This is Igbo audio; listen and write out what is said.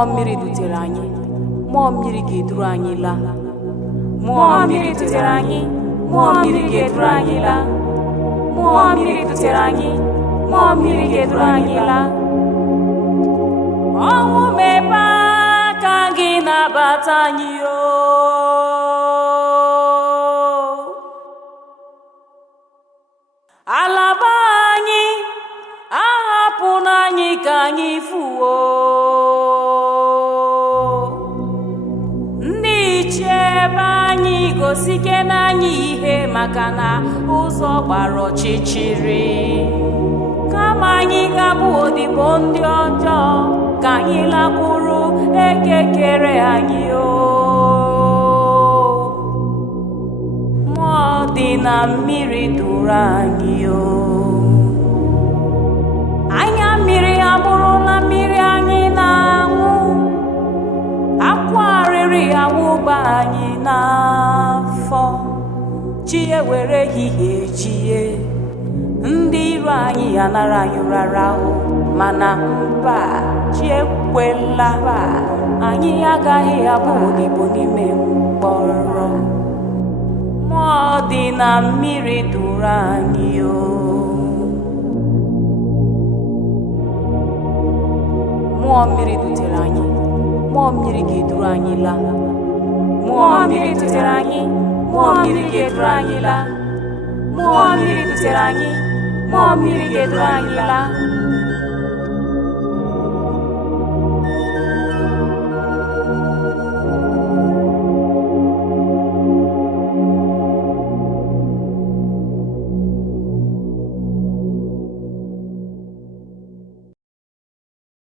Mmụọ mmiri dutere anyị, mmụọ mmiri ga-eduru anyị laa. Mmụọ mmiri dutere anyị, mmụọ mmiri ga-eduru anyị laa. Mmụọ mmiri dutere anyị, mmụọ mmiri ga-eduru anyị laa. Ọnwụ mebe aka gị nabata anyị o. Alaba anyị ahapụna anyị ka anyị fuo. Ndị ichie ebe anyị gosike n'anyị ihe maka na ụzọ gbara ọchịchịrị. Kama anyị ga-abụ odibo ndị ọjọọ ka anyị lakwuru ekekere anyị o. Mmụọ dị na mmiri duru anyị o. Anya mmiri abụrụla mmiri anyị na-aṅụ. Akwa arịrị awụba anyị n'afọ. Chi ewere ehihie ejie. Ndị iro anyị anara anyị rara ahụ. Mana mba, chi ekwela, anyị agaghị abụ odibo n'ime mkpọrọ. Mmụọ dị na mmiri duru anyị o. Mmụọ mmiri dutere anyị, mmụọ mmiri ga-eduru anyị laa. Mmụọ mmiri dutere anyị, mmụọ mmiri ga-eduru anyị laa. Mmụọ mmiri dutere anyị, mmụọ mmiri ga-eduru anyị laa.